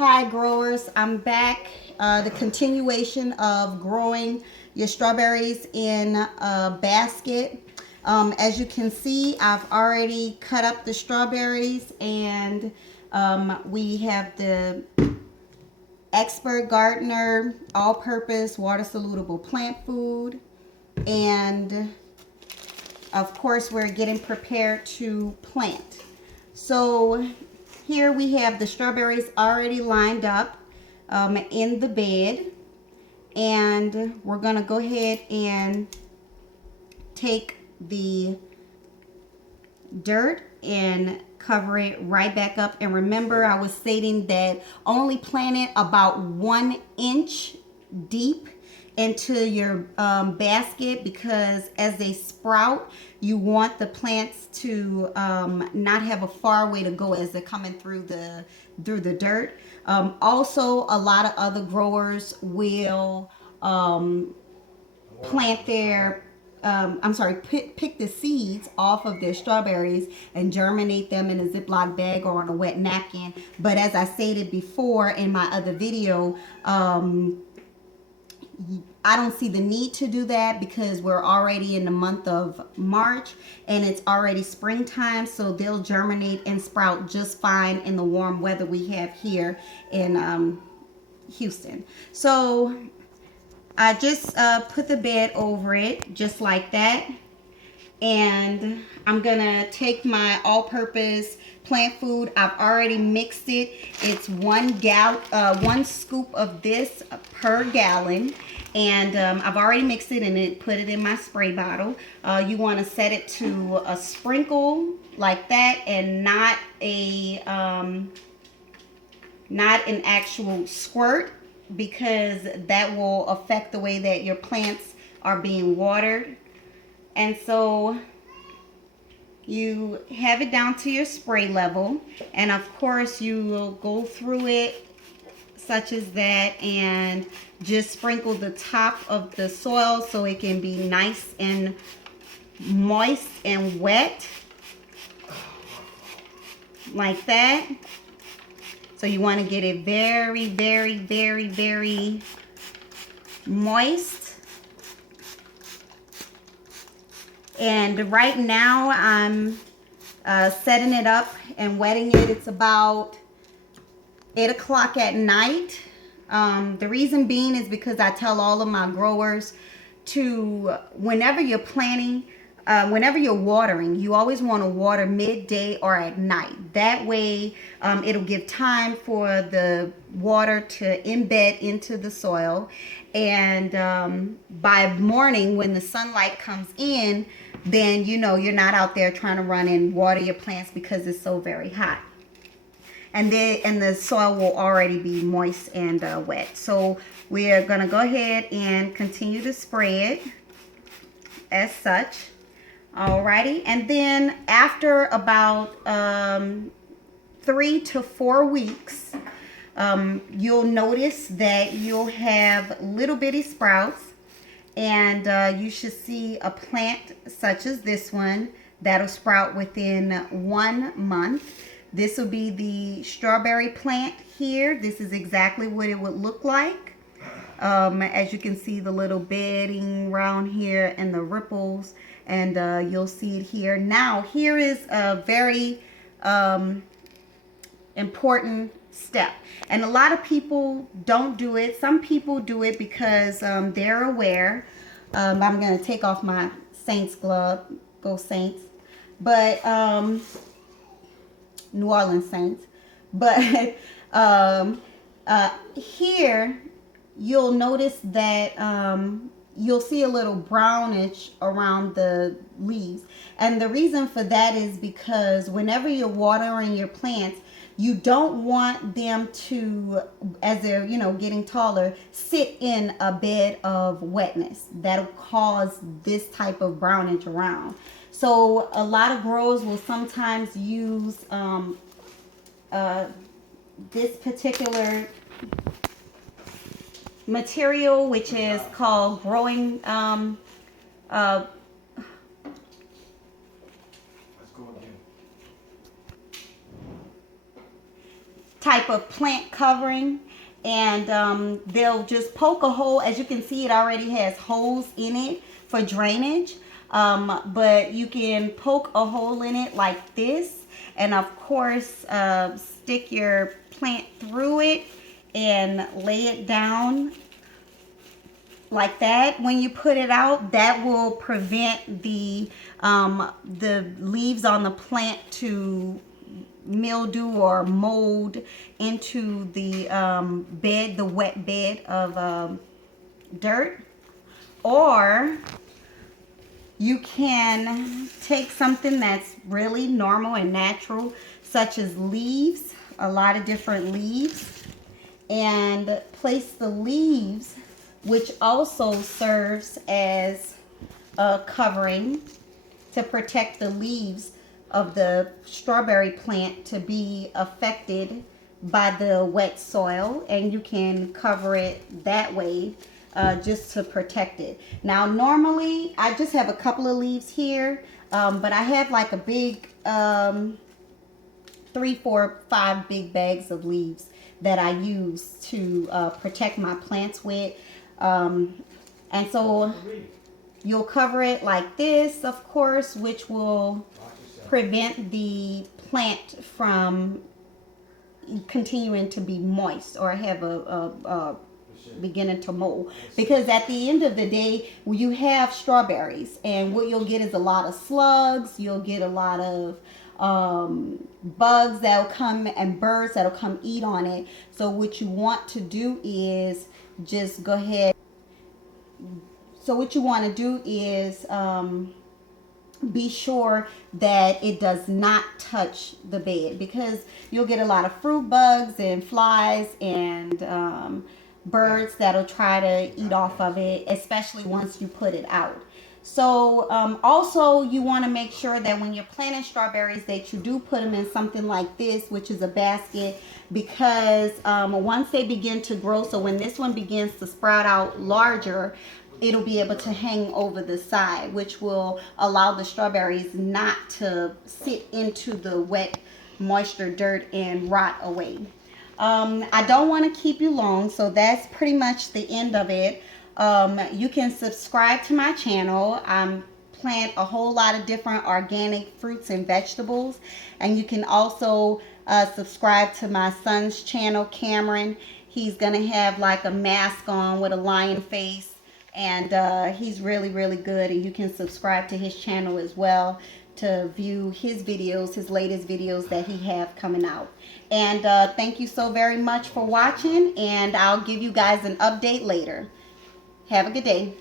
Hi growers, I'm back. The continuation of growing your strawberries in a basket. As you can see, I've already cut up the strawberries, and we have the Expert Gardener all-purpose water soluble plant food, and of course we're getting prepared to plant. So here we have the strawberries already lined up in the bed, and we're gonna go ahead and take the dirt and cover it right back up. And remember, I was stating that only plant it about 1 inch deep into your basket, because as they sprout, you want the plants to not have a far way to go as they're coming through the dirt. Also, a lot of other growers will plant their pick the seeds off of their strawberries and germinate them in a Ziploc bag or on a wet napkin. But as I stated before in my other video, I don't see the need to do that because we're already in the month of March and it's already springtime, so they'll germinate and sprout just fine in the warm weather we have here in Houston. So I just put the bed over it just like that, and I'm gonna take my all-purpose plant food. I've already mixed it. It's one scoop of this per gallon, and I've already mixed it and put it in my spray bottle. You want to set it to a sprinkle like that, and not an actual squirt, because that will affect the way that your plants are being watered. And so you have it down to your spray level, and of course you will go through it such as that and just sprinkle the top of the soil so it can be nice and moist and wet like that. So you want to get it very, very, very, very moist. And right now I'm setting it up and wetting it. It's about 8 o'clock at night. The reason being is because I tell all of my growers to, whenever you're planting, whenever you're watering, you always want to water midday or at night. That way it'll give time for the water to embed into the soil. And by morning, when the sunlight comes in, then you know you're not out there trying to run and water your plants because it's so very hot. And the soil will already be moist and wet. So we're gonna go ahead and continue to spray it as such. Alrighty, and then after about 3 to 4 weeks, you'll notice that you'll have little bitty sprouts, and you should see a plant such as this one that'll sprout within 1 month. This will be the strawberry plant here. This is exactly what it would look like. As you can see, the little bedding around here and the ripples, and you'll see it here. Now, here is a very important step, and a lot of people don't do it. Some people do it because they're aware. I'm going to take off my Saints glove. Go Saints. But New Orleans Saints. But here you'll notice that you'll see a little brownish around the leaves, and the reason for that is because whenever you're watering your plants, you don't want them to, as they're getting taller, sit in a bed of wetness. That'll cause this type of brownish around. So a lot of growers will sometimes use this particular material, which is called growing type of plant covering, and they'll just poke a hole. As you can see, it already has holes in it for drainage, but you can poke a hole in it like this, and of course stick your plant through it and lay it down like that. When you put it out, that will prevent the leaves on the plant to mildew or mold into the bed, the wet bed of dirt. Or you can take something that's really normal and natural, such as leaves, a lot of different leaves, and place the leaves, which also serves as a covering to protect the leaves of the strawberry plant to be affected by the wet soil, and you can cover it that way just to protect it. Now normally I just have a couple of leaves here, but I have like a big 3, 4, 5 big bags of leaves that I use to protect my plants with. And so you'll cover it like this, of course, which will prevent the plant from continuing to be moist or have a beginning to mold. Because at the end of the day, you have strawberries, and what you'll get is a lot of slugs, you'll get a lot of bugs that'll come, and birds that'll come eat on it. So what you want to do is just go ahead. So what you want to do is be sure that it does not touch the bed, because you'll get a lot of fruit bugs and flies and birds that'll try to eat off of it, especially once you put it out. So also you want to make sure that when you're planting strawberries that you do put them in something like this, which is a basket, because once they begin to grow, so when this one begins to sprout out larger, it'll be able to hang over the side, which will allow the strawberries not to sit into the wet moisture dirt and rot away. I don't want to keep you long, so that's pretty much the end of it. You can subscribe to my channel. I plant a whole lot of different organic fruits and vegetables, and you can also subscribe to my son's channel, Cameron. He's gonna have like a mask on with a lion face, and he's really good, and you can subscribe to his channel as well to view his videos, his latest videos that he have coming out. And thank you so very much for watching, and I'll give you guys an update later. Have a good day.